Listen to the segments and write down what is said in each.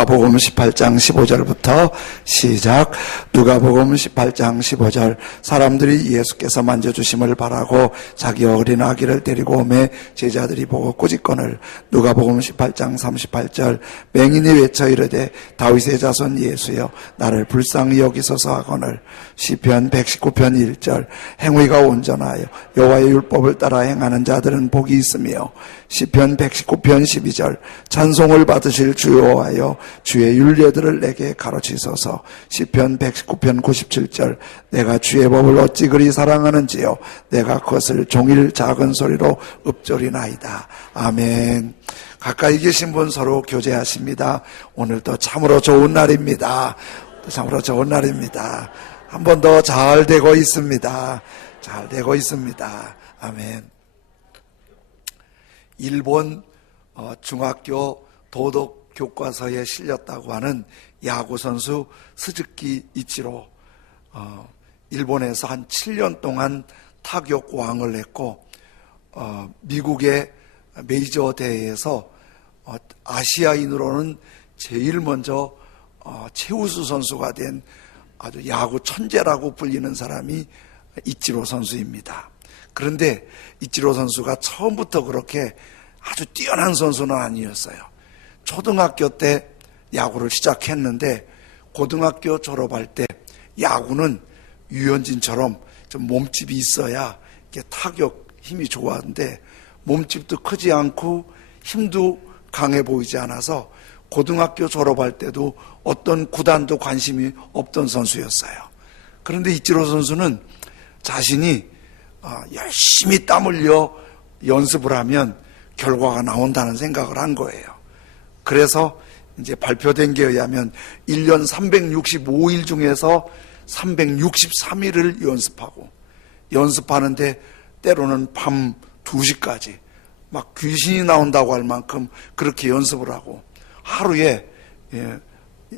누가복음 18장 15절부터 시작. 누가복음 18장 15절. 사람들이 예수께서 만져주심을 바라고 자기 어린 아기를 데리고 오매 제자들이 보고 꾸짖거늘. 누가복음 18장 38절. 맹인이 외쳐 이르되 다윗의 자손 예수여 나를 불쌍히 여기소서 하거늘. 시편 119편 1절. 행위가 온전하여 여호와의 율법을 따라 행하는 자들은 복이 있으며. 시편 119편 12절. 찬송을 받으실 주 여호와여 주의 율례들을 내게 가르치소서. 시편 119편 97절. 내가 주의 법을 어찌 그리 사랑하는지요 내가 그것을 종일 작은 소리로 읊조리나이다. 아멘. 가까이 계신 분 서로 교제하십니다. 오늘도 참으로 좋은 날입니다. 참으로 좋은 날입니다. 한 번 더 잘 되고 있습니다. 잘 되고 있습니다. 아멘. 일본 중학교 도덕 교과서에 실렸다고 하는 야구 선수 스즈키 이치로, 일본에서 한 7년 동안 타격 왕을 했고, 미국의 메이저 대회에서 아시아인으로는 제일 먼저 최우수 선수가 된 아주 야구 천재라고 불리는 사람이 이치로 선수입니다. 그런데 이치로 선수가 처음부터 그렇게 아주 뛰어난 선수는 아니었어요. 초등학교 때 야구를 시작했는데 고등학교 졸업할 때 야구는 유현진처럼 좀 몸집이 있어야 이렇게 타격 힘이 좋았는데 몸집도 크지 않고 힘도 강해 보이지 않아서 고등학교 졸업할 때도 어떤 구단도 관심이 없던 선수였어요. 그런데 이치로 선수는 자신이 열심히 땀 흘려 연습을 하면 결과가 나온다는 생각을 한 거예요. 그래서 이제 발표된 게 의하면 1년 365일 중에서 363일을 연습하는데 때로는 밤 2시까지 막 귀신이 나온다고 할 만큼 그렇게 연습을 하고, 하루에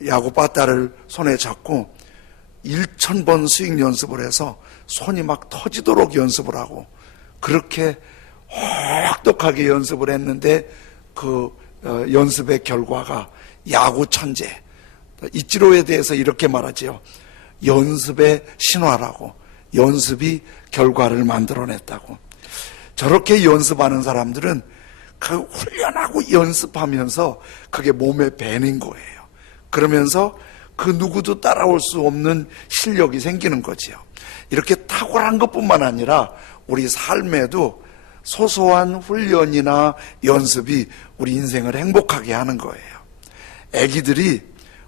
야구 배트를 손에 잡고 1000번 스윙 연습을 해서 손이 막 터지도록 연습을 하고, 그렇게 혹독하게 연습을 했는데 그 연습의 결과가 야구 천재 이치로에 대해서 이렇게 말하지요. 연습의 신화라고. 연습이 결과를 만들어냈다고. 저렇게 연습하는 사람들은 그 훈련하고 연습하면서 그게 몸에 배는 거예요. 그러면서 그 누구도 따라올 수 없는 실력이 생기는 거지요. 이렇게 탁월한 것뿐만 아니라 우리 삶에도 소소한 훈련이나 연습이 우리 인생을 행복하게 하는 거예요. 아기들이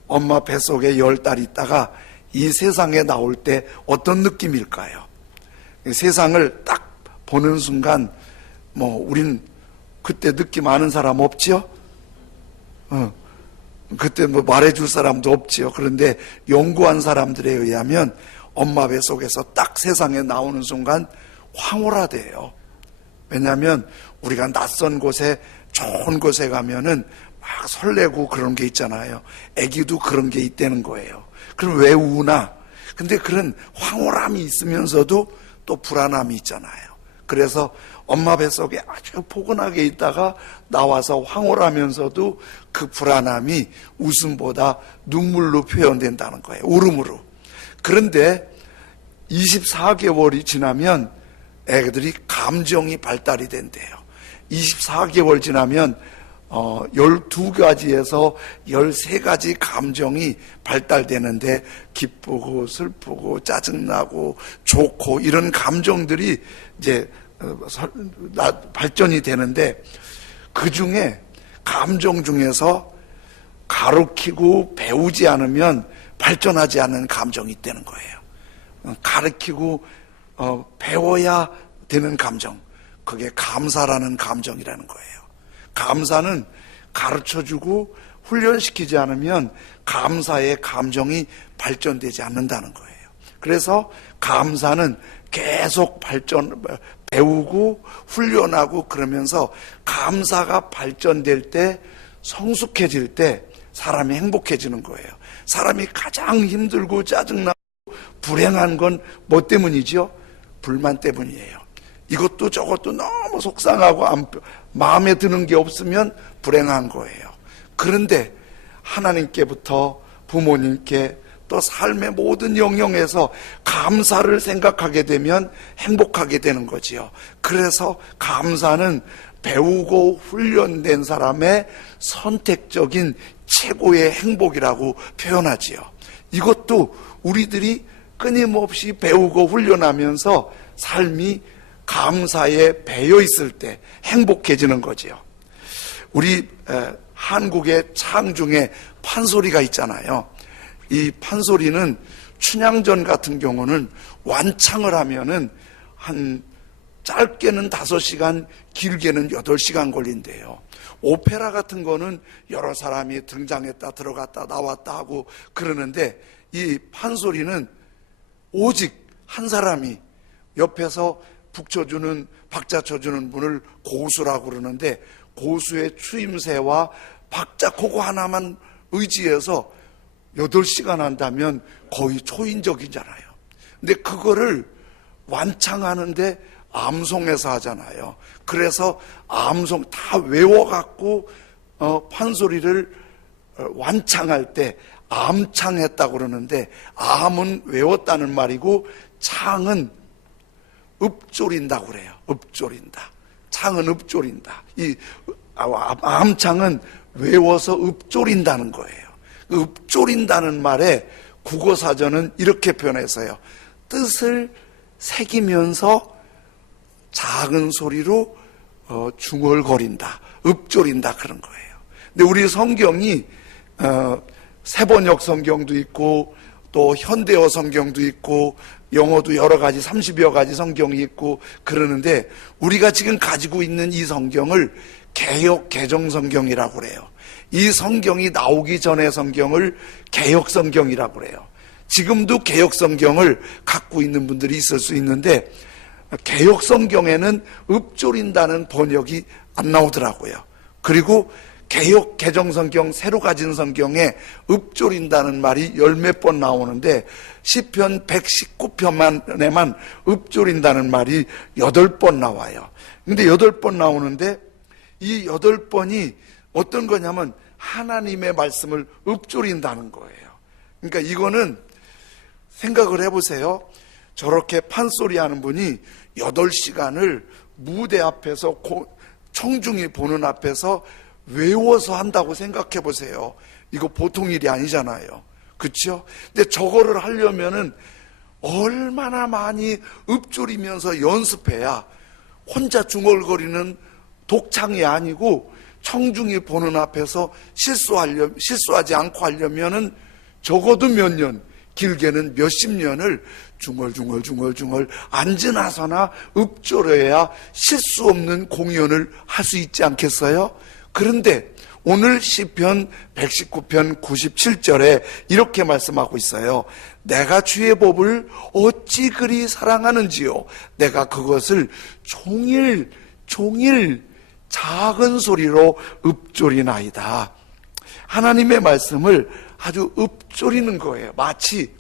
엄마 뱃속에 10달 있다가 이 세상에 나올 때 어떤 느낌일까요? 세상을 딱 보는 순간 우린 그때 느낌 아는 사람 없지요? 그때 말해줄 사람도 없지요. 그런데 연구한 사람들에 의하면 엄마 뱃속에서 딱 세상에 나오는 순간 황홀하대요. 왜냐하면 우리가 낯선 곳에 좋은 곳에 가면은 막 설레고 그런 게 있잖아요. 아기도 그런 게 있다는 거예요. 그럼 왜 우나? 근데 그런 황홀함이 있으면서도 또 불안함이 있잖아요. 그래서 엄마 뱃속에 아주 포근하게 있다가 나와서 황홀하면서도 그 불안함이 웃음보다 눈물로 표현된다는 거예요. 울음으로. 그런데 24개월이 지나면 애들이 감정이 발달이 된대요. 24개월 지나면 12가지에서 13가지 감정이 발달되는데, 기쁘고 슬프고 짜증나고 좋고 이런 감정들이 이제 발전이 되는데, 그 중에 감정 중에서 가르치고 배우지 않으면 발전하지 않는 감정이 있다는 거예요. 가르치고 배워야 되는 감정, 그게 감사라는 감정이라는 거예요. 감사는 가르쳐주고 훈련시키지 않으면 감사의 감정이 발전되지 않는다는 거예요. 그래서 감사는 계속 배우고 훈련하고 그러면서 감사가 발전될 때, 성숙해질 때 사람이 행복해지는 거예요. 사람이 가장 힘들고 짜증나고 불행한 건 뭐 때문이죠? 불만 때문이에요. 이것도 저것도 너무 속상하고 마음에 드는 게 없으면 불행한 거예요. 그런데 하나님께부터 부모님께 또 삶의 모든 영역에서 감사를 생각하게 되면 행복하게 되는 거지요. 그래서 감사는 배우고 훈련된 사람의 선택적인 최고의 행복이라고 표현하지요. 이것도 우리들이 끊임없이 배우고 훈련하면서 삶이 감사에 배어 있을 때 행복해지는 거지요. 우리 한국의 창 중에 판소리가 있잖아요. 이 판소리는 춘향전 같은 경우는 완창을 하면은 한 짧게는 5시간, 길게는 8시간 걸린대요. 오페라 같은 거는 여러 사람이 등장했다 들어갔다 나왔다 하고 그러는데, 이 판소리는 오직 한 사람이 옆에서 북쳐주는, 박자 쳐주는 분을 고수라고 그러는데, 고수의 추임새와 박자 그거 하나만 의지해서 8시간 한다면 거의 초인적이잖아요. 근데 그거를 완창하는데 암송해서 하잖아요. 그래서 암송 다 외워갖고 판소리를 완창할 때 암창했다고 그러는데, 암은 외웠다는 말이고 창은 읍조린다고 그래요. 읍조린다. 창은 읍조린다. 이 암창은 외워서 읍조린다는 거예요. 그 읍조린다는 말에 국어사전은 이렇게 표현했어요. 뜻을 새기면서 작은 소리로 중얼거린다, 읍조린다, 그런 거예요. 근데 우리 성경이 세번역 성경도 있고 또 현대어 성경도 있고 영어도 여러 가지 30여 가지 성경이 있고 그러는데, 우리가 지금 가지고 있는 이 성경을 개역 개정 성경이라고 그래요. 이 성경이 나오기 전의 성경을 개역 성경이라고 그래요. 지금도 개역 성경을 갖고 있는 분들이 있을 수 있는데, 개역 성경에는 읍조린다는 번역이 안 나오더라고요. 그리고 개역 개정 성경, 새로 가진 성경에 읍조린다는 말이 10몇 번 나오는데, 시편 119편에만 읍조린다는 말이 8번 나와요. 근데 8번 나오는데, 이 8번이 어떤 거냐면 하나님의 말씀을 읍조린다는 거예요. 그러니까 이거는 생각을 해보세요. 저렇게 판소리 하는 분이 8시간을 무대 앞에서 청중이 보는 앞에서 외워서 한다고 생각해 보세요. 이거 보통 일이 아니잖아요. 그렇죠? 근데 저거를 하려면은 얼마나 많이 읊조리면서 연습해야, 혼자 중얼거리는 독창이 아니고 청중이 보는 앞에서 실수하지 않고 하려면은 적어도 몇 년, 길게는 몇십 년을 중얼중얼 앉으나서나 읊조려야 실수 없는 공연을 할 수 있지 않겠어요? 그런데 오늘 시편 119편 97절에 이렇게 말씀하고 있어요. 내가 주의 법을 어찌 그리 사랑하는지요. 내가 그것을 종일 작은 소리로 읊조리나이다. 하나님의 말씀을 아주 읊조리는 거예요. 마치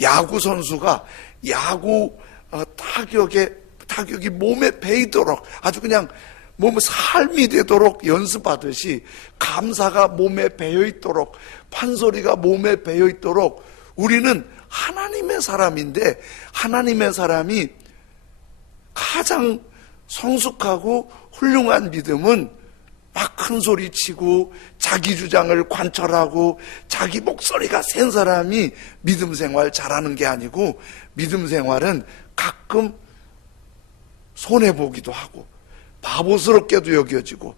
야구 선수가 야구 타격이 몸에 배이도록, 아주 그냥 몸에 삶이 되도록 연습하듯이 감사가 몸에 배어있도록, 판소리가 몸에 배어있도록, 우리는 하나님의 사람인데, 하나님의 사람이 가장 성숙하고 훌륭한 믿음은 막 큰 소리 치고 자기 주장을 관철하고 자기 목소리가 센 사람이 믿음 생활 잘하는 게 아니고, 믿음 생활은 가끔 손해보기도 하고 바보스럽게도 여겨지고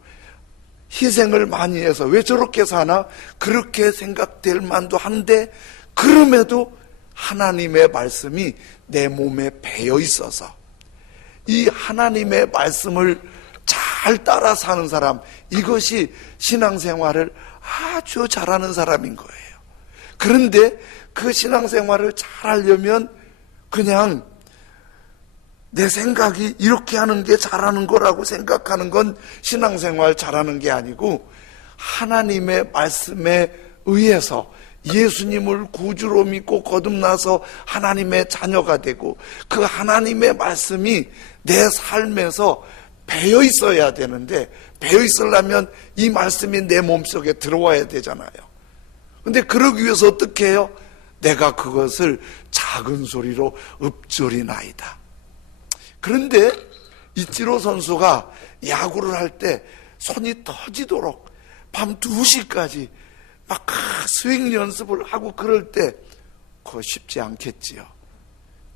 희생을 많이 해서 왜 저렇게 사나 그렇게 생각될 만도 한데, 그럼에도 하나님의 말씀이 내 몸에 배어 있어서 이 하나님의 말씀을 잘 따라 사는 사람, 이것이 신앙생활을 아주 잘하는 사람인 거예요. 그런데 그 신앙생활을 잘하려면 그냥 내 생각이 이렇게 하는 게 잘하는 거라고 생각하는 건 신앙생활 잘하는 게 아니고, 하나님의 말씀에 의해서 예수님을 구주로 믿고 거듭나서 하나님의 자녀가 되고, 그 하나님의 말씀이 내 삶에서 배어 있어야 되는데, 배어 있으려면 이 말씀이 내 몸속에 들어와야 되잖아요. 근데 그러기 위해서 어떻게 해요? 내가 그것을 작은 소리로 읊조리나이다. 그런데 이치로 선수가 야구를 할 때 손이 터지도록 밤 2시까지 막 스윙 연습을 하고 그럴 때 그거 쉽지 않겠지요.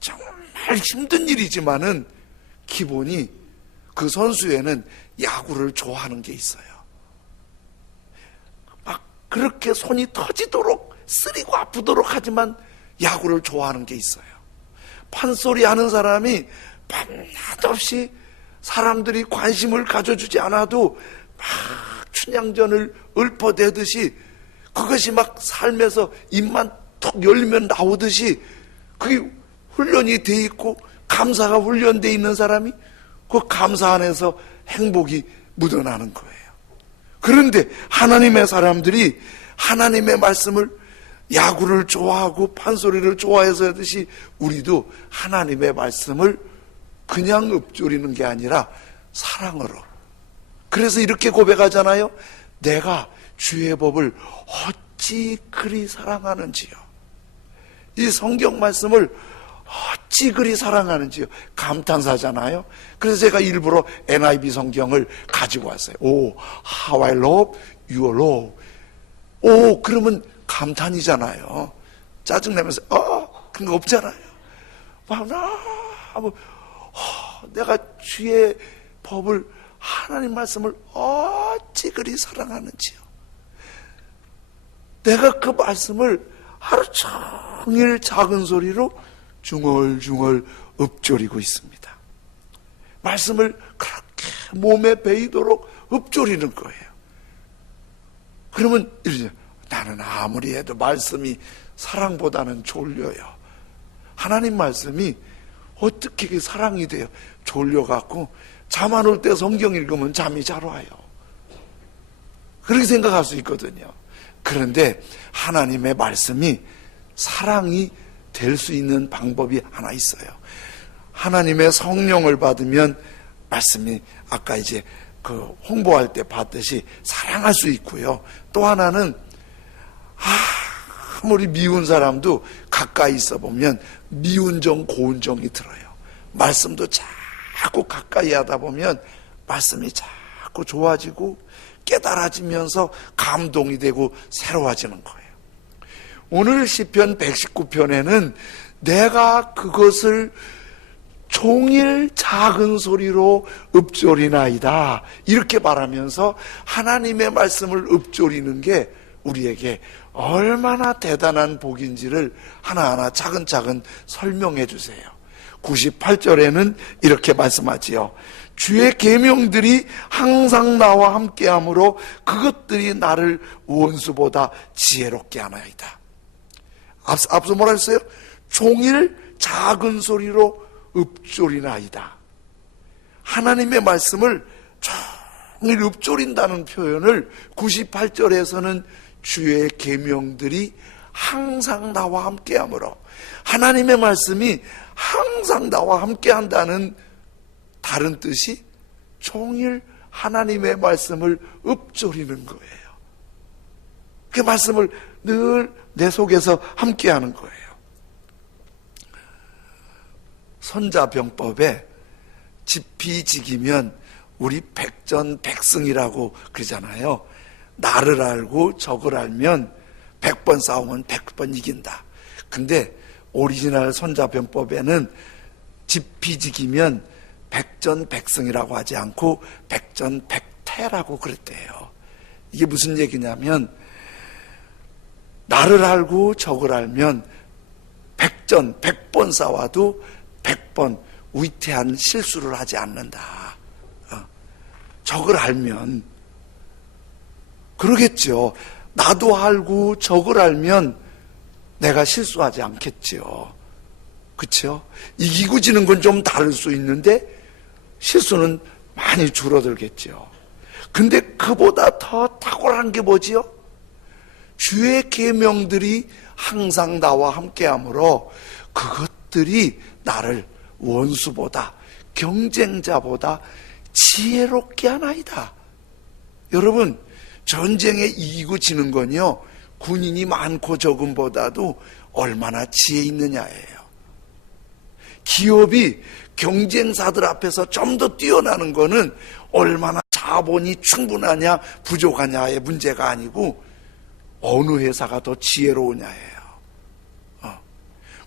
정말 힘든 일이지만은 기본이 그 선수에는 야구를 좋아하는 게 있어요. 막 그렇게 손이 터지도록 쓰리고 아프도록 하지만 야구를 좋아하는 게 있어요. 판소리 하는 사람이 밤낮 없이 사람들이 관심을 가져주지 않아도 막 춘향전을 읊어대듯이 그것이 막 삶에서 입만 턱 열면 나오듯이 그게 훈련이 돼 있고 감사가 훈련돼 있는 사람이 그 감사 안에서 행복이 묻어나는 거예요. 그런데 하나님의 사람들이 하나님의 말씀을 야구를 좋아하고 판소리를 좋아해서 하듯이 우리도 하나님의 말씀을 그냥 읊조리는 게 아니라 사랑으로. 그래서 이렇게 고백하잖아요. 내가 주의 법을 어찌 그리 사랑하는지요. 이 성경 말씀을 어찌 그리 사랑하는지요. 감탄사잖아요. 그래서 제가 일부러 NIV 성경을 가지고 왔어요. 오, how I love your law. 오, 그러면 감탄이잖아요. 짜증내면서 그런 거 없잖아요. 너무 내가 주의 법을 하나님 말씀을 어찌 그리 사랑하는지요. 내가 그 말씀을 하루 종일 작은 소리로 중얼중얼 읊조리고 있습니다. 말씀을 그렇게 몸에 배이도록 읊조리는 거예요. 그러면 이러죠. 나는 아무리 해도 말씀이 사랑보다는 졸려요. 하나님 말씀이 어떻게 사랑이 돼요? 졸려갖고 잠 안 올 때 성경 읽으면 잠이 잘 와요. 그렇게 생각할 수 있거든요. 그런데 하나님의 말씀이 사랑이 될 수 있는 방법이 하나 있어요. 하나님의 성령을 받으면 말씀이 아까 이제 그 홍보할 때 봤듯이 사랑할 수 있고요. 또 하나는 아무리 미운 사람도 가까이 있어 보면 미운 정 고운 정이 들어요. 말씀도 자꾸 가까이 하다 보면 말씀이 자꾸 좋아지고 깨달아지면서 감동이 되고 새로워지는 거예요. 오늘 시편 119편에는 내가 그것을 종일 작은 소리로 읊조리나이다 이렇게 말하면서 하나님의 말씀을 읊조리는 게 우리에게 얼마나 대단한 복인지를 하나하나 차근차근 설명해 주세요. 98절에는 이렇게 말씀하지요. 주의 계명들이 항상 나와 함께하므로 그것들이 나를 원수보다 지혜롭게 하나이다. 앞서 뭐라 했어요? 종일 작은 소리로 읊조리나이다. 하나님의 말씀을 종일 읊조린다는 표현을 98절에서는 주의 계명들이 항상 나와 함께하므로, 하나님의 말씀이 항상 나와 함께한다는 다른 뜻이 종일 하나님의 말씀을 읊조리는 거예요. 그 말씀을 늘 내 속에서 함께하는 거예요. 손자병법에 지피지기면 우리 백전백승이라고 그러잖아요. 나를 알고 적을 알면 100번 싸우면 100번 이긴다. 근데 오리지널 손자병법에는 지피지기면 백전백승이라고 하지 않고 백전백태라고 그랬대요. 이게 무슨 얘기냐면 나를 알고 적을 알면 100번 싸워도 100번 위태한 실수를 하지 않는다. 적을 알면 그러겠죠. 나도 알고 적을 알면 내가 실수하지 않겠죠. 그렇죠? 이기고 지는 건 좀 다를 수 있는데 실수는 많이 줄어들겠죠. 근데 그보다 더 탁월한 게 뭐지요? 주의 계명들이 항상 나와 함께하므로 그것들이 나를 원수보다, 경쟁자보다 지혜롭게 하나이다. 여러분, 전쟁에 이기고 지는 건요 군인이 많고 적음보다도 얼마나 지혜 있느냐예요. 기업이 경쟁사들 앞에서 좀 더 뛰어나는 거는 얼마나 자본이 충분하냐 부족하냐의 문제가 아니고 어느 회사가 더 지혜로우냐예요.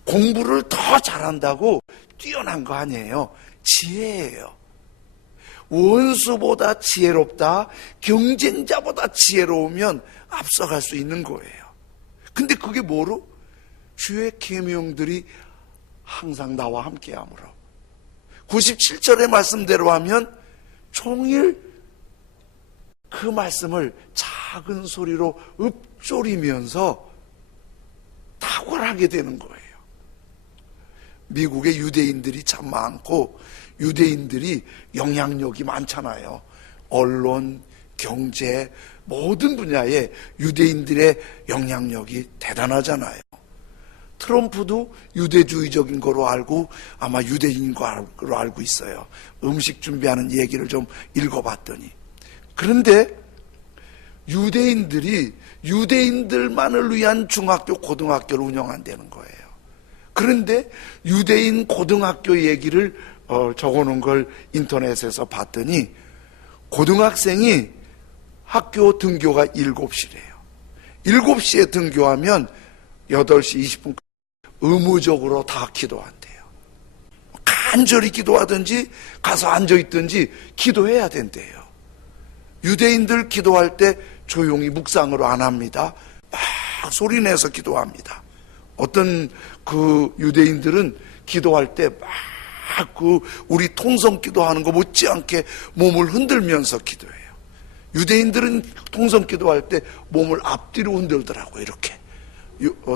공부를 더 잘한다고 뛰어난 거 아니에요. 지혜예요. 원수보다 지혜롭다, 경쟁자보다 지혜로우면 앞서갈 수 있는 거예요. 근데 그게 뭐로? 주의 계명들이 항상 나와 함께함으로. 97절의 말씀대로 하면 종일 그 말씀을 작은 소리로 읊조리면서 탁월하게 되는 거예요. 미국의 유대인들이 참 많고 유대인들이 영향력이 많잖아요. 언론, 경제, 모든 분야에 유대인들의 영향력이 대단하잖아요. 트럼프도 유대주의적인 거로 알고 아마 유대인인 거로 알고 있어요. 음식 준비하는 얘기를 좀 읽어봤더니. 그런데 유대인들이 유대인들만을 위한 중학교, 고등학교를 운영한다는 거예요. 그런데 유대인 고등학교 얘기를 적어놓은 걸 인터넷에서 봤더니 고등학생이 학교 등교가 7시래요. 7시에 등교하면 8시 20분까지 의무적으로 다 기도한대요. 간절히 기도하든지 가서 앉아있든지 기도해야 된대요. 유대인들 기도할 때 조용히 묵상으로 안 합니다. 막 소리내서 기도합니다. 어떤 그 유대인들은 기도할 때 막 그 우리 통성 기도하는 거 못지않게 몸을 흔들면서 기도해요. 유대인들은 통성 기도할 때 몸을 앞뒤로 흔들더라고요. 이렇게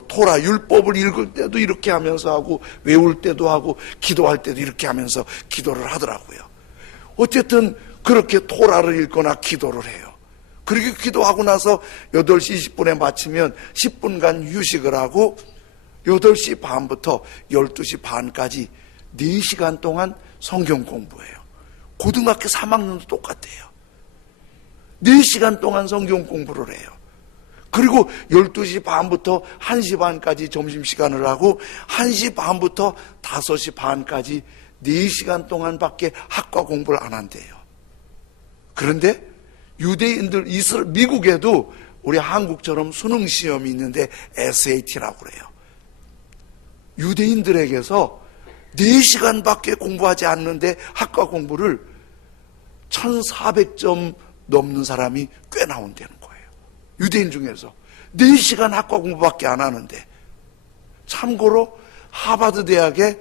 토라 율법을 읽을 때도 이렇게 하면서 하고 외울 때도 하고 기도할 때도 이렇게 하면서 기도를 하더라고요. 어쨌든 그렇게 토라를 읽거나 기도를 해요. 그렇게 기도하고 나서 8시 20분에 마치면 10분간 휴식을 하고 8시 반부터 12시 반까지 4시간 동안 성경 공부해요. 고등학교 3학년도 똑같아요. 4시간 동안 성경 공부를 해요. 그리고 12시 반부터 1시 반까지 점심시간을 하고 1시 반부터 5시 반까지 4시간 동안밖에 학과 공부를 안 한대요. 그런데 유대인들, 미국에도 우리 한국처럼 수능시험이 있는데 SAT라고 그래요. 유대인들에게서 4시간밖에 공부하지 않는데 학과 공부를 1400점 넘는 사람이 꽤 나온다는 거예요. 유대인 중에서 4시간 학과 공부밖에 안 하는데. 참고로 하버드 대학의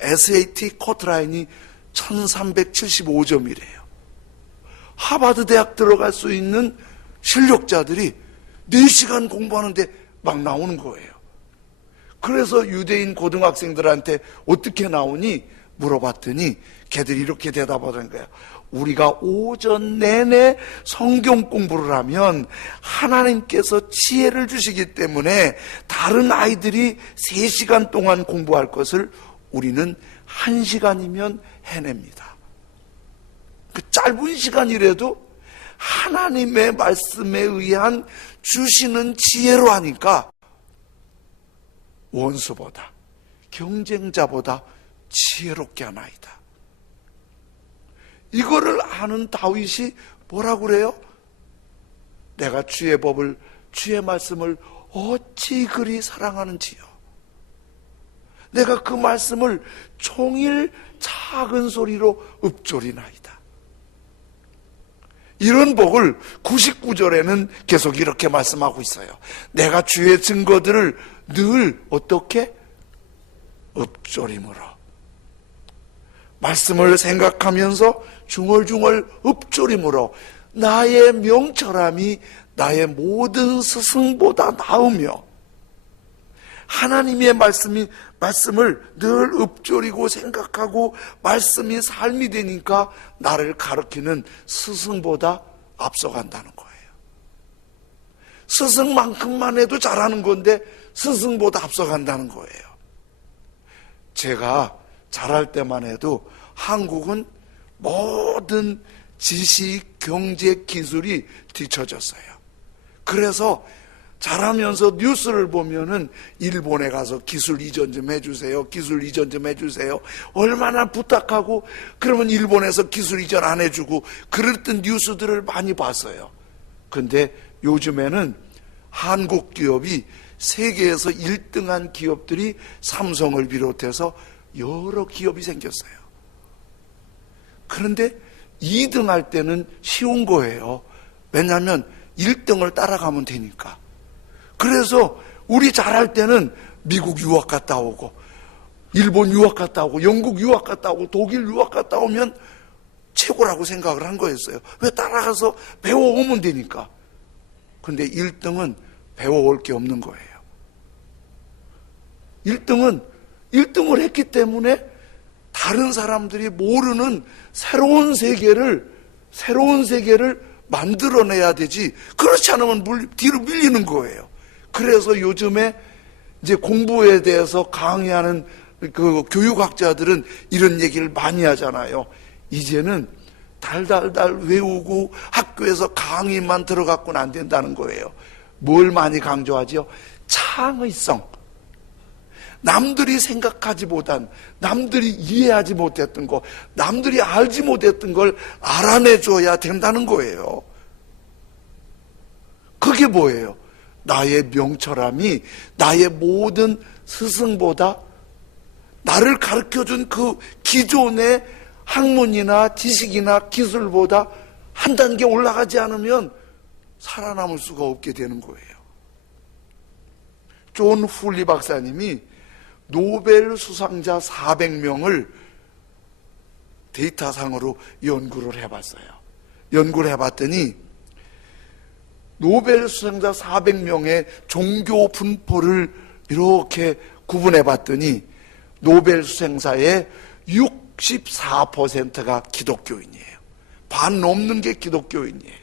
SAT 커트라인이 1375점이래요. 하버드 대학 들어갈 수 있는 실력자들이 4시간 공부하는데 막 나오는 거예요. 그래서 유대인 고등학생들한테 어떻게 나오니 물어봤더니 걔들이 이렇게 대답하는 거예요. 우리가 오전 내내 성경 공부를 하면 하나님께서 지혜를 주시기 때문에 다른 아이들이 3시간 동안 공부할 것을 우리는 1시간이면 해냅니다. 그 짧은 시간이라도 하나님의 말씀에 의한 주시는 지혜로 하니까 원수보다 경쟁자보다 지혜롭게 하나이다. 이거를 아는 다윗이 뭐라고 그래요? 내가 주의 법을, 주의 말씀을 어찌 그리 사랑하는지요. 내가 그 말씀을 종일 작은 소리로 읊조리나이다. 이런 복을 99절에는 계속 이렇게 말씀하고 있어요. 내가 주의 증거들을 늘 어떻게? 읊조림으로. 말씀을 생각하면서 중얼중얼 읊조림으로 나의 명철함이 나의 모든 스승보다 나으며 하나님의 말씀을 늘 읊조리고 생각하고 말씀이 삶이 되니까 나를 가르치는 스승보다 앞서간다는 거예요. 스승만큼만 해도 잘하는 건데 스승보다 앞서간다는 거예요. 제가 잘할 때만 해도 한국은 모든 지식, 경제, 기술이 뒤처졌어요. 그래서 잘하면서 뉴스를 보면은 일본에 가서 기술 이전 좀 해주세요. 기술 이전 좀 해주세요. 얼마나 부탁하고 그러면 일본에서 기술 이전 안 해주고 그랬던 뉴스들을 많이 봤어요. 근데 요즘에는 한국 기업이 세계에서 1등한 기업들이 삼성을 비롯해서 여러 기업이 생겼어요. 그런데 2등 할 때는 쉬운 거예요. 왜냐하면 1등을 따라가면 되니까. 그래서 우리 잘할 때는 미국 유학 갔다 오고 일본 유학 갔다 오고 영국 유학 갔다 오고 독일 유학 갔다 오면 최고라고 생각을 한 거였어요. 왜? 따라가서 배워오면 되니까. 근데 1등은 배워올 게 없는 거예요. 1등을 했기 때문에 다른 사람들이 모르는 새로운 세계를 만들어내야 되지. 그렇지 않으면 뒤로 밀리는 거예요. 그래서 요즘에 이제 공부에 대해서 강의하는 그 교육학자들은 이런 얘기를 많이 하잖아요. 이제는 달달달 외우고 학교에서 강의만 들어갖고는 안 된다는 거예요. 뭘 많이 강조하지요? 창의성. 남들이 생각하지 못한, 남들이 이해하지 못했던 거, 남들이 알지 못했던 걸 알아내줘야 된다는 거예요. 그게 뭐예요? 나의 명철함이 나의 모든 스승보다 나를 가르쳐준 그 기존의 학문이나 지식이나 기술보다 한 단계 올라가지 않으면 살아남을 수가 없게 되는 거예요. 존 훌리 박사님이 노벨 수상자 400명을 데이터상으로 연구를 해봤어요. 연구를 해봤더니 노벨 수상자 400명의 종교 분포를 이렇게 구분해봤더니 노벨 수상자의 64%가 기독교인이에요. 반 넘는 게 기독교인이에요.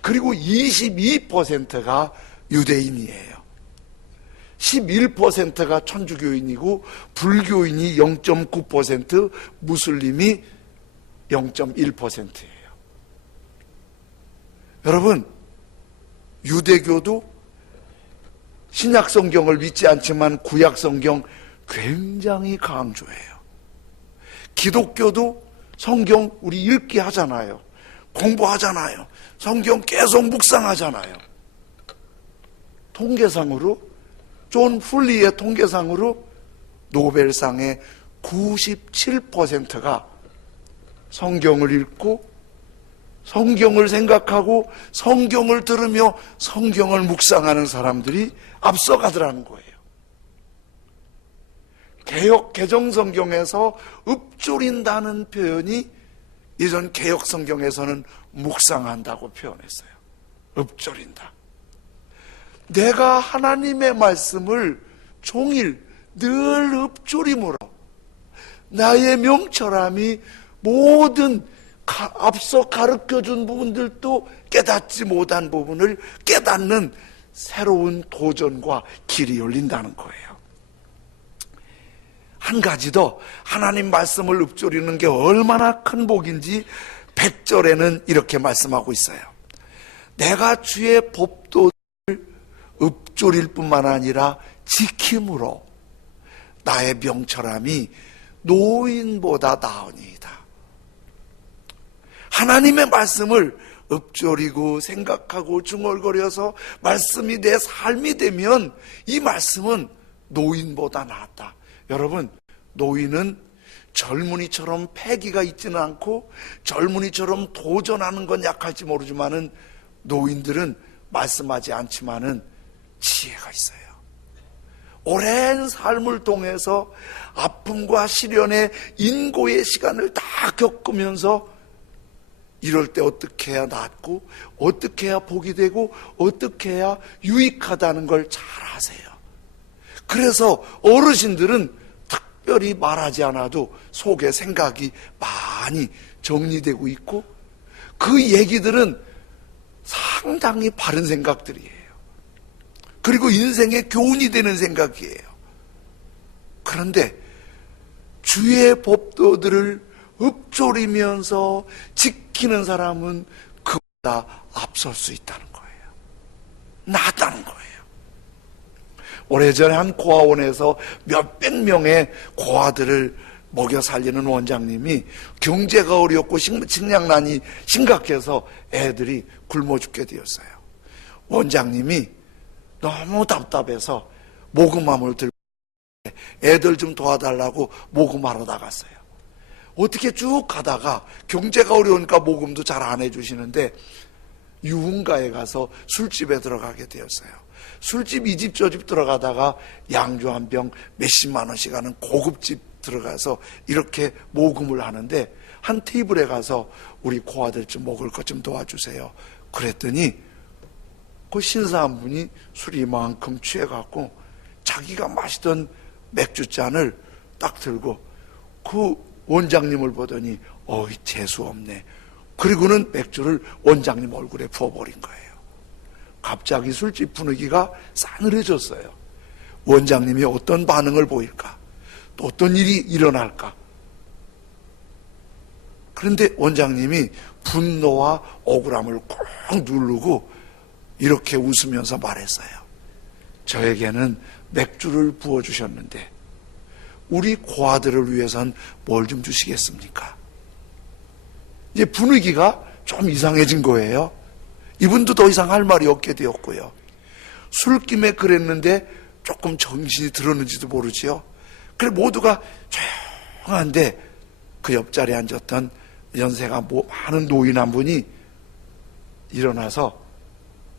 그리고 22%가 유대인이에요. 11%가 천주교인이고 불교인이 0.9%, 무슬림이 0.1%예요. 여러분, 유대교도 신약 성경을 믿지 않지만 구약 성경 굉장히 강조해요. 기독교도 성경 우리 읽기 하잖아요. 공부하잖아요. 성경 계속 묵상하잖아요. 통계상으로, 존 훌리의 통계상으로 노벨상의 97%가 성경을 읽고 성경을 생각하고 성경을 들으며 성경을 묵상하는 사람들이 앞서가더라는 거예요. 개역 개정 성경에서 읊조린다는 표현이 이전 개역 성경에서는 묵상한다고 표현했어요. 읊조린다. 내가 하나님의 말씀을 종일 늘 읊조림으로 나의 명철함이 모든 앞서 가르쳐준 부분들도 깨닫지 못한 부분을 깨닫는 새로운 도전과 길이 열린다는 거예요. 한 가지 더, 하나님 말씀을 읊조리는 게 얼마나 큰 복인지 100절에는 이렇게 말씀하고 있어요. 내가 주의 법도를 읊조릴 뿐만 아니라 지킴으로 나의 명철함이 노인보다 나으니이다. 하나님의 말씀을 읊조리고 생각하고 중얼거려서 말씀이 내 삶이 되면 이 말씀은 노인보다 낫다. 여러분, 노인은 젊은이처럼 패기가 있지는 않고 젊은이처럼 도전하는 건 약할지 모르지만은 노인들은 말씀하지 않지만은 지혜가 있어요. 오랜 삶을 통해서 아픔과 시련의 인고의 시간을 다 겪으면서 이럴 때 어떻게 해야 낫고 어떻게 해야 복이 되고 어떻게 해야 유익하다는 걸 잘 아세요. 그래서 어르신들은 특별히 말하지 않아도 속에 생각이 많이 정리되고 있고 그 얘기들은 상당히 바른 생각들이에요. 그리고 인생의 교훈이 되는 생각이에요. 그런데 주의 법도들을 읊조리면서 지키는 사람은 그보다 앞설 수 있다는 거예요. 낫다는 거예요. 오래전에 한 고아원에서 몇백 명의 고아들을 먹여 살리는 원장님이 경제가 어렵고 식량난이 심각해서 애들이 굶어 죽게 되었어요. 원장님이 너무 답답해서 모금함을 들고 애들 좀 도와달라고 모금하러 나갔어요. 어떻게 쭉 가다가 경제가 어려우니까 모금도 잘 안 해주시는데 유흥가에 가서 술집에 들어가게 되었어요. 술집 이 집 저 집 들어가다가 양주 한 병 몇십만 원씩 하는 고급집 들어가서 이렇게 모금을 하는데 한 테이블에 가서 우리 고아들 좀 먹을 것 좀 도와주세요. 그랬더니 그 신사 한 분이 술이 이만큼 취해갖고 자기가 마시던 맥주잔을 딱 들고 그 원장님을 보더니 어이 재수없네. 그리고는 맥주를 원장님 얼굴에 부어버린 거예요. 갑자기 술집 분위기가 싸늘해졌어요. 원장님이 어떤 반응을 보일까? 또 어떤 일이 일어날까? 그런데 원장님이 분노와 억울함을 꾹 누르고 이렇게 웃으면서 말했어요. 저에게는 맥주를 부어주셨는데 우리 고아들을 위해선 뭘 좀 주시겠습니까? 이제 분위기가 좀 이상해진 거예요. 이분도 더 이상 할 말이 없게 되었고요. 술김에 그랬는데 조금 정신이 들었는지도 모르지요. 그래 모두가 조용한데 그 옆자리에 앉았던 연세가 많은 노인 한 분이 일어나서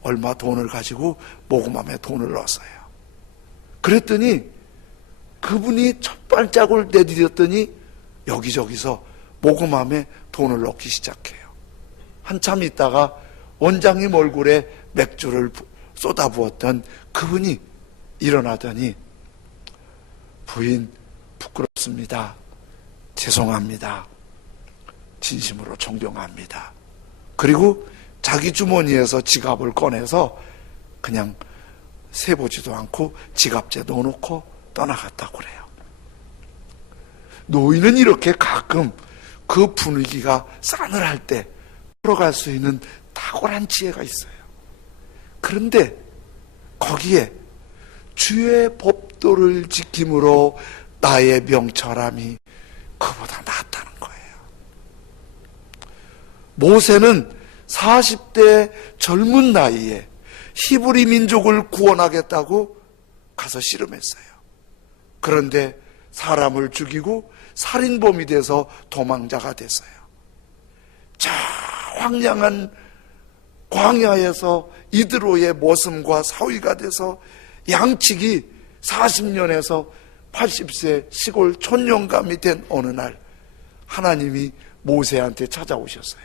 얼마 돈을 가지고 모금함에 돈을 넣었어요. 그랬더니 그분이 첫 발자국을 내디뎠더니 여기저기서 모금함에 돈을 넣기 시작해요. 한참 있다가 원장님 얼굴에 맥주를 쏟아부었던 그분이 일어나더니 부인 부끄럽습니다. 죄송합니다. 진심으로 존경합니다. 그리고 자기 주머니에서 지갑을 꺼내서 그냥 세보지도 않고 지갑째 넣어놓고 떠나갔다고 그래요. 노인은 이렇게 가끔 그 분위기가 싸늘할 때 풀어갈 수 있는 탁월한 지혜가 있어요. 그런데 거기에 주의 법도를 지킴으로 나의 명철함이 그보다 낫다는 거예요. 모세는 40대 젊은 나이에 히브리 민족을 구원하겠다고 가서 씨름했어요. 그런데 사람을 죽이고 살인범이 돼서 도망자가 됐어요. 저 황량한 광야에서 이드로의 모슴과 사위가 돼서 양치기 40년에서 80세 시골 촌영감이 된 어느 날 하나님이 모세한테 찾아오셨어요.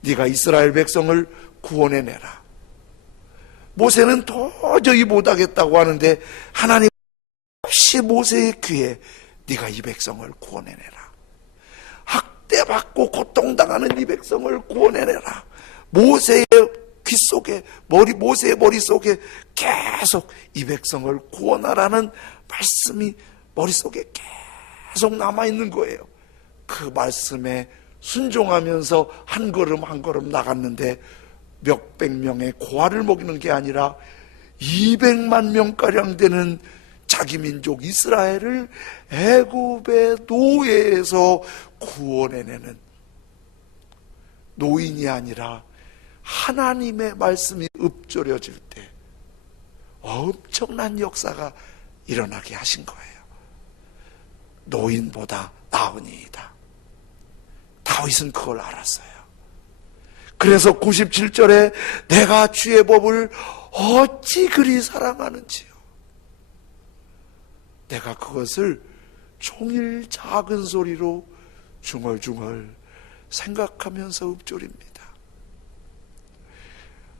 네가 이스라엘 백성을 구원해내라. 모세는 도저히 못하겠다고 하는데 하나님 없이 모세의 귀에 네가 이 백성을 구원해내라. 학대받고 고통당하는 이 백성을 구원해내라. 모세의 귀 속에 모세의 머릿속에 계속 이 백성을 구원하라는 말씀이 머릿속에 계속 남아있는 거예요. 그 말씀에 순종하면서 한 걸음 한 걸음 나갔는데 몇백 명의 고아를 먹이는 게 아니라 200만 명가량 되는 자기 민족 이스라엘을 애굽의 노예에서 구원해내는 노인이 아니라 하나님의 말씀이 읊조려질 때 엄청난 역사가 일어나게 하신 거예요. 노인보다 나으니이다. 다윗은 그걸 알았어요. 그래서 97절에 내가 주의 법을 어찌 그리 사랑하는지요. 내가 그것을 종일 작은 소리로 중얼중얼 생각하면서 읊조립니다.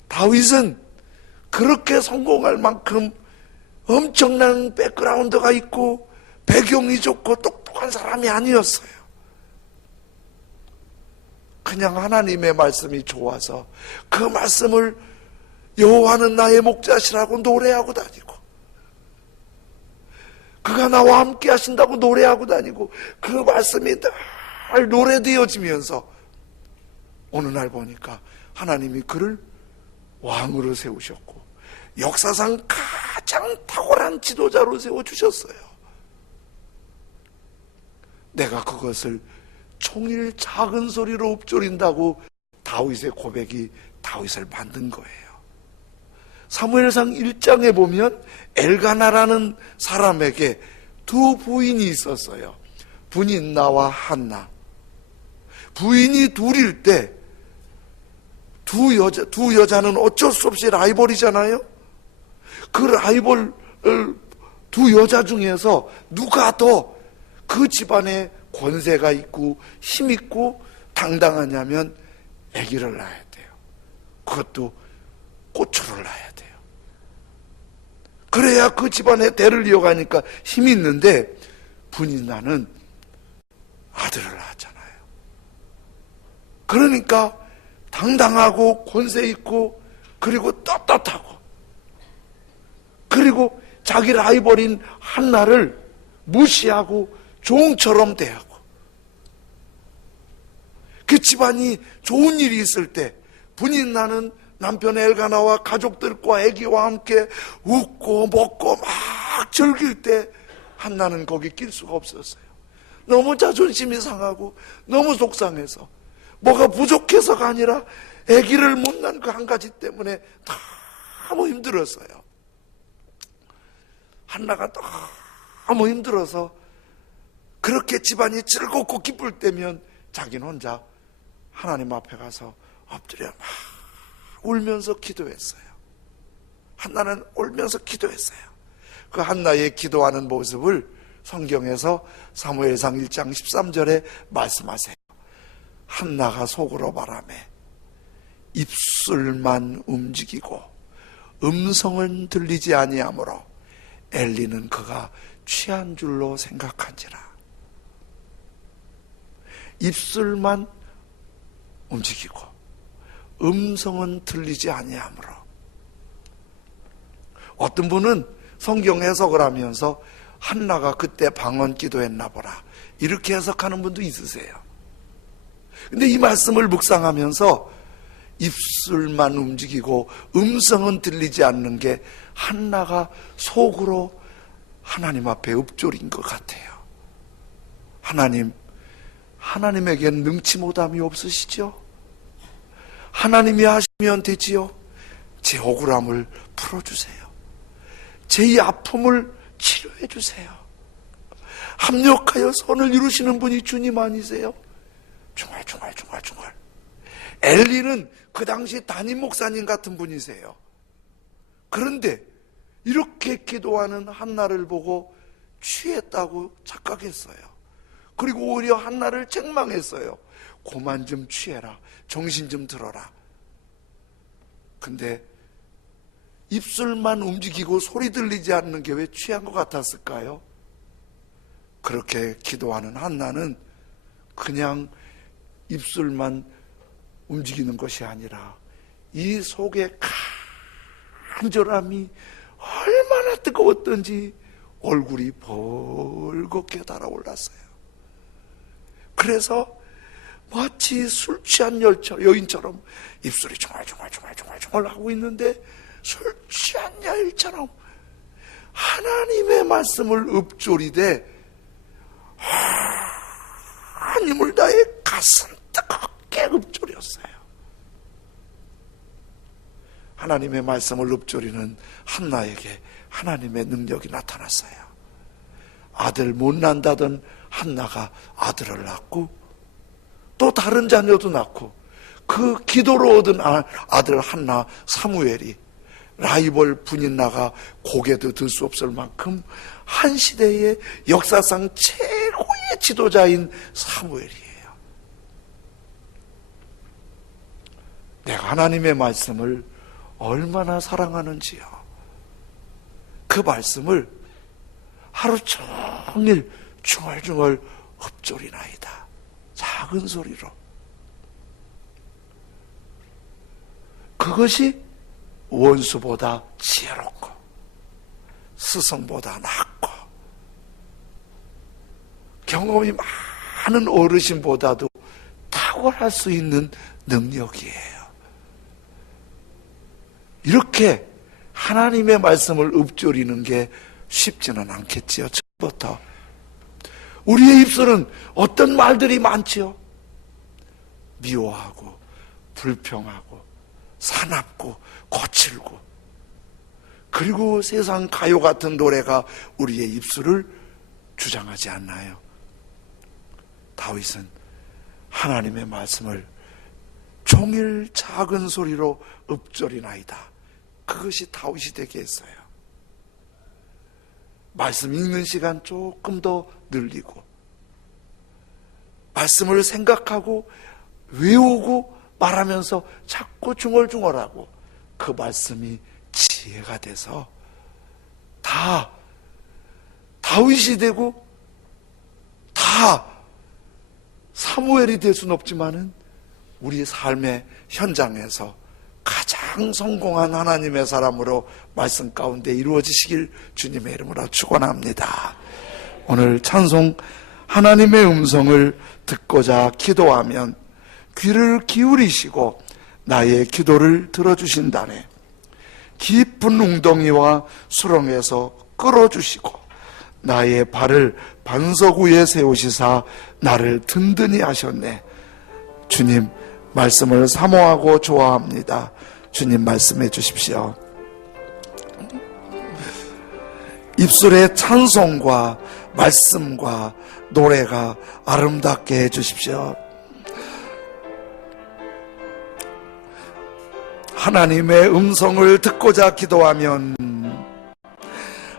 다윗은 그렇게 성공할 만큼 엄청난 백그라운드가 있고 배경이 좋고 똑똑한 사람이 아니었어요. 그냥 하나님의 말씀이 좋아서 그 말씀을 여호와는 나의 목자시라고 노래하고 다니고 그가 나와 함께 하신다고 노래하고 다니고 그 말씀이 늘 노래되어지면서 어느 날 보니까 하나님이 그를 왕으로 세우셨고 역사상 가장 탁월한 지도자로 세워주셨어요. 내가 그것을 종일 작은 소리로 읊조린다고 다윗의 고백이 다윗을 만든 거예요. 사무엘상 1장에 보면 엘가나라는 사람에게 두 부인이 있었어요. 분인나와 한나. 부인이 둘일 때 두 여자는 어쩔 수 없이 라이벌이잖아요. 그 라이벌 두 여자 중에서 누가 더 그 집안에 권세가 있고 힘 있고 당당하냐면 아기를 낳아야 돼요. 그것도 고초를 낳아야 돼요. 그래야 그 집안의 대를 이어가니까 힘이 있는데 분인나는 아들을 낳았잖아요. 그러니까 당당하고 권세 있고 그리고 떳떳하고 그리고 자기 라이벌인 한나를 무시하고 종처럼 대하고 그 집안이 좋은 일이 있을 때 분인나는 남편 엘가나와 가족들과 아기와 함께 웃고 먹고 막 즐길 때 한나는 거기 낄 수가 없었어요. 너무 자존심이 상하고 너무 속상해서 뭐가 부족해서가 아니라 아기를 못 낳은 그 한 가지 때문에 너무 힘들었어요. 한나가 너무 힘들어서 그렇게 집안이 즐겁고 기쁠 때면 자기는 혼자 하나님 앞에 가서 엎드려 막 울면서 기도했어요. 한나는 울면서 기도했어요. 그 한나의 기도하는 모습을 성경에서 사무엘상 1장 13절에 말씀하세요. 한나가 속으로 바라매 입술만 움직이고 음성은 들리지 아니하므로 엘리는 그가 취한 줄로 생각한지라. 입술만 움직이고 음성은 들리지 아니하므로. 어떤 분은 성경 해석을 하면서 한나가 그때 방언 기도했나 보라 이렇게 해석하는 분도 있으세요. 근데 이 말씀을 묵상하면서 입술만 움직이고 음성은 들리지 않는 게 한나가 속으로 하나님 앞에 읊조린 것 같아요. 하나님에겐 능치 못함이 없으시죠? 하나님이 하시면 되지요. 제 억울함을 풀어주세요. 제 이 아픔을 치료해 주세요. 합력하여 선을 이루시는 분이 주님 아니세요? 중얼. 엘리는 그 당시 담임 목사님 같은 분이세요. 그런데 이렇게 기도하는 한나를 보고 취했다고 착각했어요. 그리고 오히려 한나를 책망했어요. 고만 좀 취해라. 정신 좀 들어라. 근데 입술만 움직이고 소리 들리지 않는 게 왜 취한 것 같았을까요? 그렇게 기도하는 한나는 그냥 입술만 움직이는 것이 아니라 이 속에 간절함이 얼마나 뜨거웠던지 얼굴이 벌겋게 달아올랐어요. 그래서 마치 술 취한 여인처럼 입술이 중얼중얼 하고 있는데 술 취한 여인처럼 하나님의 말씀을 읊조리되 하나님을 나의 가슴 뜨겁게 읊조렸어요. 하나님의 말씀을 읊조리는 한나에게 하나님의 능력이 나타났어요. 아들 못 난다던 한나가 아들을 낳고 또 다른 자녀도 낳고 그 기도로 얻은 아들 한나 사무엘이 라이벌 분인나가 고개도 들 수 없을 만큼 한 시대의 역사상 최고의 지도자인 사무엘이에요. 내가 하나님의 말씀을 얼마나 사랑하는지요. 그 말씀을 하루 종일 중얼중얼 읊조리나이다. 작은 소리로. 그것이 원수보다 지혜롭고 스승보다 낫고 경험이 많은 어르신보다도 탁월할 수 있는 능력이에요. 이렇게 하나님의 말씀을 읊조리는 게 쉽지는 않겠지요. 처음부터 우리의 입술은 어떤 말들이 많지요? 미워하고 불평하고 사납고 거칠고, 그리고 세상 가요 같은 노래가 우리의 입술을 주장하지 않나요? 다윗은 하나님의 말씀을 종일 작은 소리로 읊조리나이다. 그것이 다윗이 되게 했어요. 말씀 읽는 시간 조금 더 늘리고, 말씀을 생각하고 외우고 말하면서 자꾸 중얼중얼하고, 그 말씀이 지혜가 돼서 다 다윗이 되고 다 사무엘이 될 수는 없지만은 우리의 삶의 현장에서 가장 성공한 하나님의 사람으로 말씀 가운데 이루어지시길 주님의 이름으로 축원합니다. 오늘 찬송 하나님의 음성을 듣고자 기도하면 귀를 기울이시고 나의 기도를 들어주신다네. 깊은 웅덩이와 수렁에서 끌어주시고 나의 발을 반석 위에 세우시사 나를 든든히 하셨네. 주님 말씀을 사모하고 좋아합니다. 주님 말씀해 주십시오. 입술의 찬송과 말씀과 노래가 아름답게 해 주십시오. 하나님의 음성을 듣고자 기도하면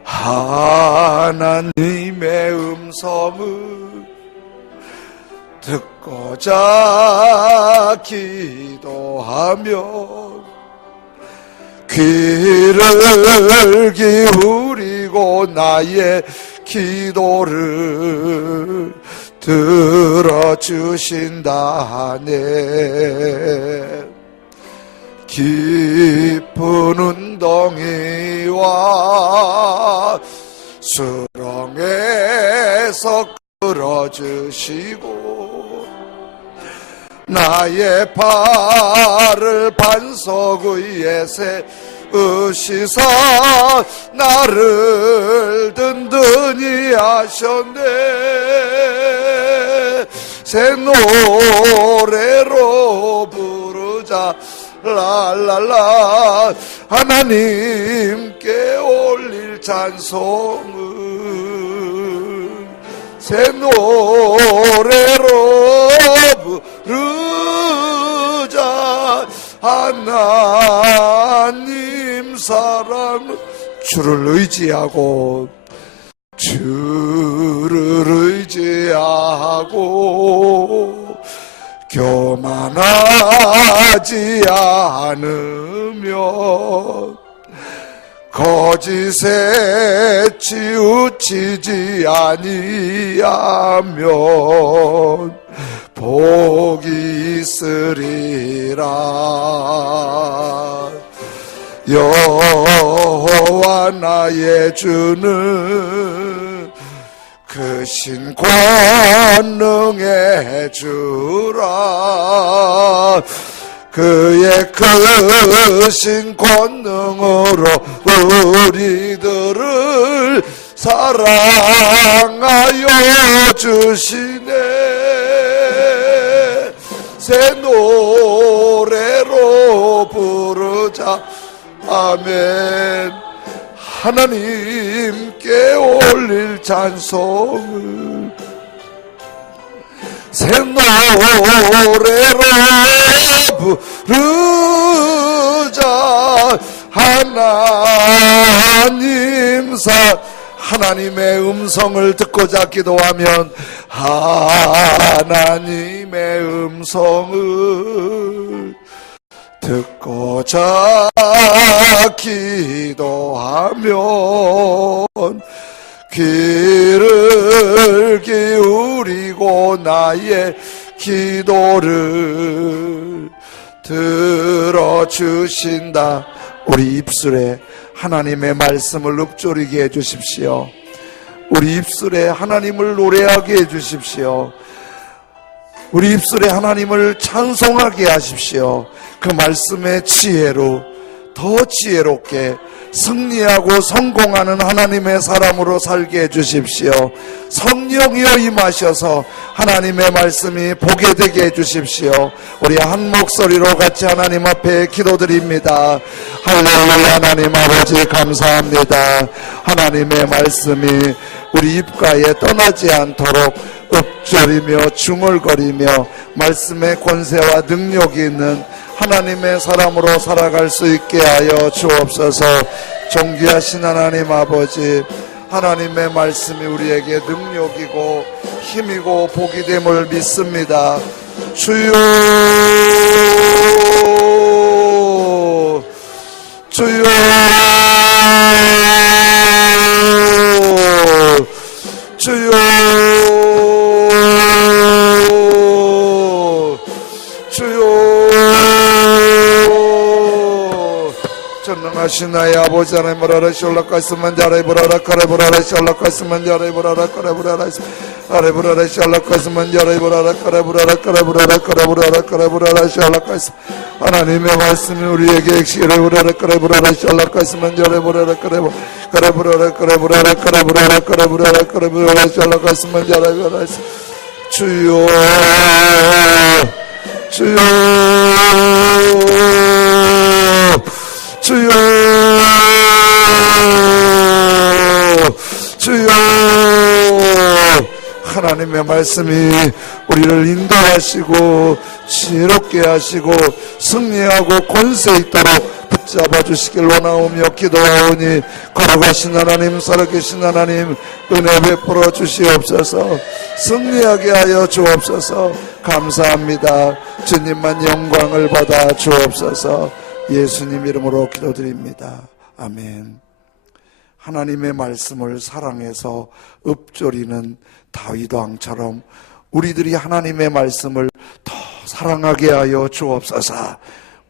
하나님의 음성을 듣고자 기도하면 귀를 기울이고 나의 기도를 들어주신다네. 깊은 웅덩이와 수렁에서 끌어주시고 나의 발을 반석 위에 세우시사 나를 든든히 하셨네. 새 노래로 부르자 랄랄라. 하나님께 올릴 찬송을 새 노래로 부르자. 하나님 사랑 주를 의지하고 교만하지 않으며 거짓에 치우치지 아니하면 복이 있으리라. 여호와 나의 주는 크신 권능의 주라. 그의 크신 권능으로 우리들을 사랑하여 주시네. 새 노래로 부르자. 아멘. 하나님께 올릴 찬송을 새 노래로 부르자. 하나님의 음성을 듣고자 기도하면 하나님의 음성을 듣고자 기도하면 귀를 기울이고 나의 기도를 들어주신다. 우리 입술에 하나님의 말씀을 읊조리게 해주십시오. 우리 입술에 하나님을 노래하게 해주십시오. 우리 입술에 하나님을 찬송하게 하십시오. 그 말씀의 지혜로 더 지혜롭게 승리하고 성공하는 하나님의 사람으로 살게 해주십시오. 성령이여 임하셔서 하나님의 말씀이 보게 되게 해주십시오. 우리 한 목소리로 같이 하나님 앞에 기도드립니다. 할렐루야. 하나님 아버지 감사합니다. 하나님의 말씀이 우리 입가에 떠나지 않도록 읊조리며 중얼거리며 말씀의 권세와 능력이 있는 하나님의 사람으로 살아갈 수 있게 하여 주옵소서. 존귀하신 하나님 아버지, 하나님의 말씀이 우리에게 능력이고 힘이고 복이 됨을 믿습니다. 주여, 주여, 주여, 주여. 전능하신 나의 아버지 하나님, 보라라 샬라카스만 자라이 보라라 카레 보라라 샬라카스만 자라이 보라라 카레 보라라 아레 보라라 샬라카스만 자라이 보라라 카레 보라라 카레 보라라 카레 보라라 카레 보라라 샬라카스. 하나님의 말씀이 우리에게 액시를 보라라 카레 보라라 샬라카스만 자라이 보라라 카레 보라라 카레 보라라 카레 보라라 카레 보라라 카레 보라라 샬라카스만 자라이 보라라. 주여, 주여, 주여, 주여. 하나님의 말씀이 우리를 인도하시고 지혜롭게 하시고 승리하고 권세 있도록 붙잡아 주시길 원하오며 기도하오니 걸어가신 하나님, 살아계신 하나님, 은혜 베풀어 주시옵소서. 승리하게 하여 주옵소서. 감사합니다. 주님만 영광을 받아 주옵소서. 예수님 이름으로 기도드립니다. 아멘. 하나님의 말씀을 사랑해서 읊조리는 다윗 왕처럼 우리들이 하나님의 말씀을 더 사랑하게 하여 주옵소서.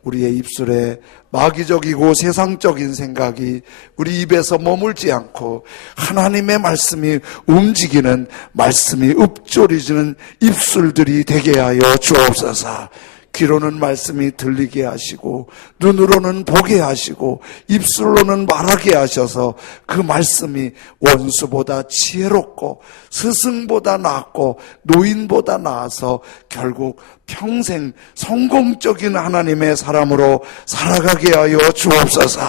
우리의 입술에 마귀적이고 세상적인 생각이 우리 입에서 머물지 않고 하나님의 말씀이 움직이는, 말씀이 읊조리지는 입술들이 되게 하여 주옵소서. 귀로는 말씀이 들리게 하시고 눈으로는 보게 하시고 입술로는 말하게 하셔서 그 말씀이 원수보다 지혜롭고 스승보다 낫고 노인보다 나아서 결국 평생 성공적인 하나님의 사람으로 살아가게 하여 주옵소서.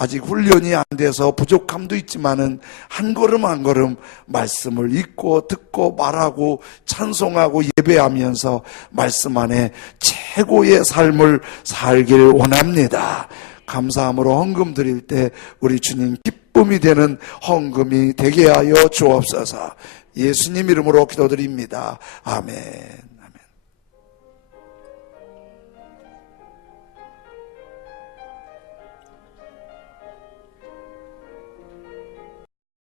아직 훈련이 안 돼서 부족함도 있지만은 한 걸음 한 걸음 말씀을 읽고 듣고 말하고 찬송하고 예배하면서 말씀 안에 최고의 삶을 살길 원합니다. 감사함으로 헌금 드릴 때 우리 주님 기쁨이 되는 헌금이 되게 하여 주옵소서. 예수님 이름으로 기도드립니다. 아멘.